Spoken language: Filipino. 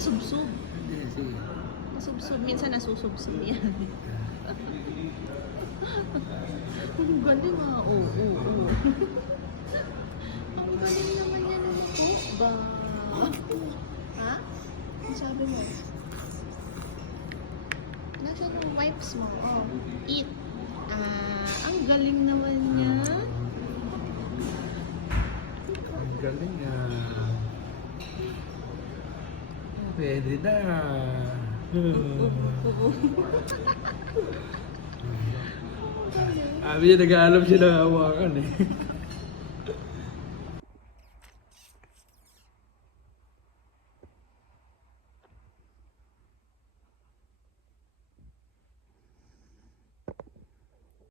masubsob. Hindi, sige. Masubsob. Minsan nasusubsob yan. Ang galing ah. Oo. Ang galing naman yan po. Ba? Ha? Ang sabi mo? Nasaan yung wipes mo? Oh. Eat. Ang galing naman niya. Ang galing Pwede na. Sabi niya, nag-aalam siya ng hawakan eh.